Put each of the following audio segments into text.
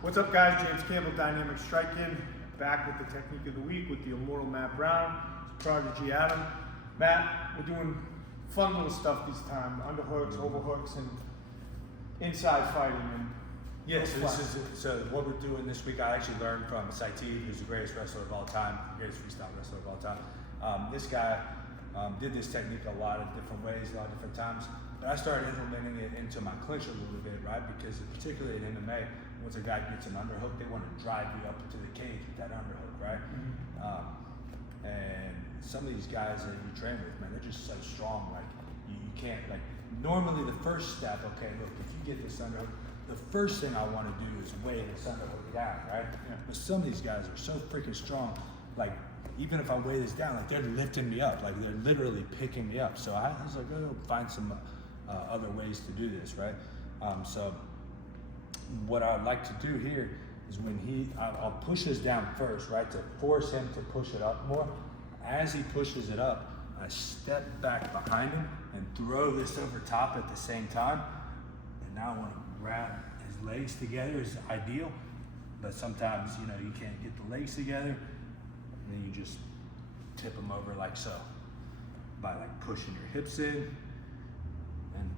What's up, guys? James Campbell, Dynamic Striking, back with the technique of the week with the Immortal Matt Brown, Prodigy Adam. Matt, we're doing fun little stuff this time: underhooks, overhooks, and inside fighting. And yeah, so what we're doing this week, I actually learned from Saitib, who's the greatest wrestler of all time, greatest freestyle wrestler of all time. This guy did this technique a lot of different ways, a lot of different times. But I started implementing it into my clinch a little bit, right? Because particularly in MMA, once a guy gets an underhook, they want to drive you up to the cage with that underhook, right? Mm-hmm. And some of these guys that you train with, man, they're just so strong. Like you can't, like, normally the first step, okay, look, if you get this underhook, the first thing I want to do is weigh this underhook down, right? Yeah. But some of these guys are so freaking strong, like, even if I weigh this down, like, they're lifting me up, like they're literally picking me up. So I was like, oh, find some other ways to do this, right? So what I'd like to do here is when I'll push this down first, right? To force him to push it up more. As he pushes it up, I step back behind him and throw this over top at the same time. And now I want to grab his legs together is ideal, but sometimes, you know, you can't get the legs together. And then you just tip them over like so, by like pushing your hips in and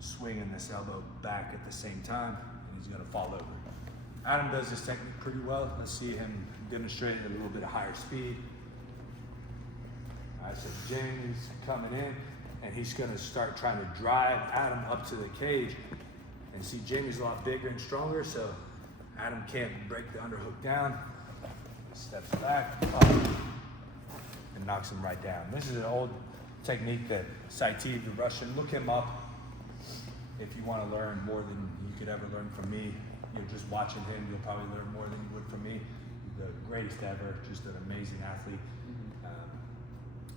swinging this elbow back at the same time, and he's gonna fall over. Adam does this technique pretty well. Let's see him demonstrate at a little bit of higher speed. All right, so Jamie's coming in, and he's gonna start trying to drive Adam up to the cage. And see, Jamie's a lot bigger and stronger, so Adam can't break the underhook down. Steps back, up, and knocks him right down. This is an old technique that Saitib, the Russian, look him up if you want to learn more than you could ever learn from me. You know, just watching him, you'll probably learn more than you would from me. The greatest ever, just an amazing athlete.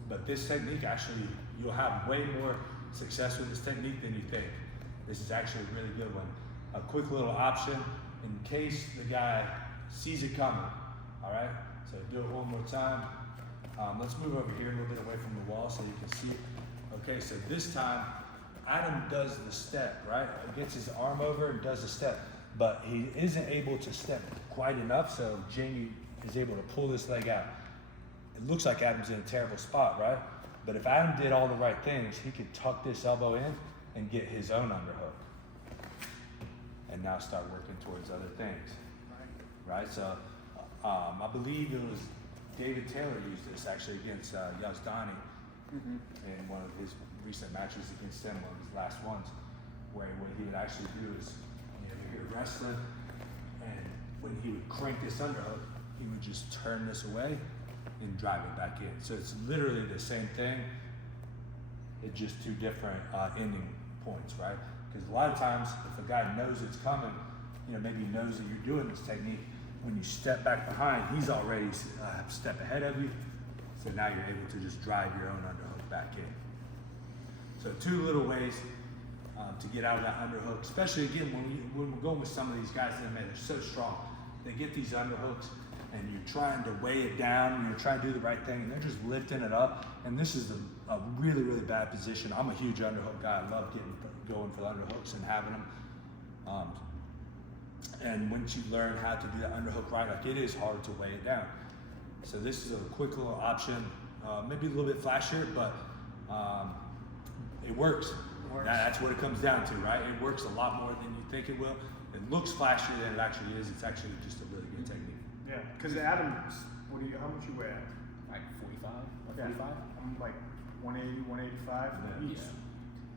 But this technique, actually, you'll have way more success with this technique than you think. This is actually a really good one. A quick little option in case the guy sees it coming. All right, so do it one more time. Let's move over here a little bit away from the wall so you can see it. Okay, so this time, Adam does the step, right? He gets his arm over and does the step, but he isn't able to step quite enough, so Jamie is able to pull this leg out. It looks like Adam's in a terrible spot, right? But if Adam did all the right things, he could tuck this elbow in and get his own underhook. And now start working towards other things, right? So, I believe it was David Taylor used this actually against Yazdani in one of his recent matches against him, one of his last ones, where what he would actually do is, you know, you're wrestling, and when he would crank this underhook, he would just turn this away and drive it back in. So it's literally the same thing, it's just two different ending points, right? Because a lot of times, if a guy knows it's coming, you know, maybe he knows that you're doing this technique, when you step back behind, he's already a step ahead of you. So now you're able to just drive your own underhook back in. So two little ways to get out of that underhook, especially again when we're going with some of these guys that they're so strong. They get these underhooks and you're trying to weigh it down, you're trying to do the right thing, and they're just lifting it up. And this is a really, really bad position. I'm a huge underhook guy. I love going for the underhooks and having them. And once you learn how to do that underhook right, like, it is hard to weigh it down. So this is a quick little option, maybe a little bit flashier, but it works. That's what it comes down to, right? It works a lot more than you think it will. It looks flashier than it actually is. It's actually just a really good technique. Yeah, because Adam's, how much you weigh at? Like 45 or 45? Yeah, I'm like 180, 185. Yeah. He's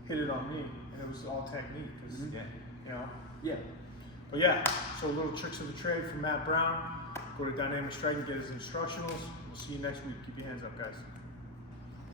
hit it on me, and it was all technique. Yeah. You know? Yeah. But yeah, so little tricks of the trade from Matt Brown. Go to Dynamic Striking, get his instructionals. We'll see you next week. Keep your hands up, guys.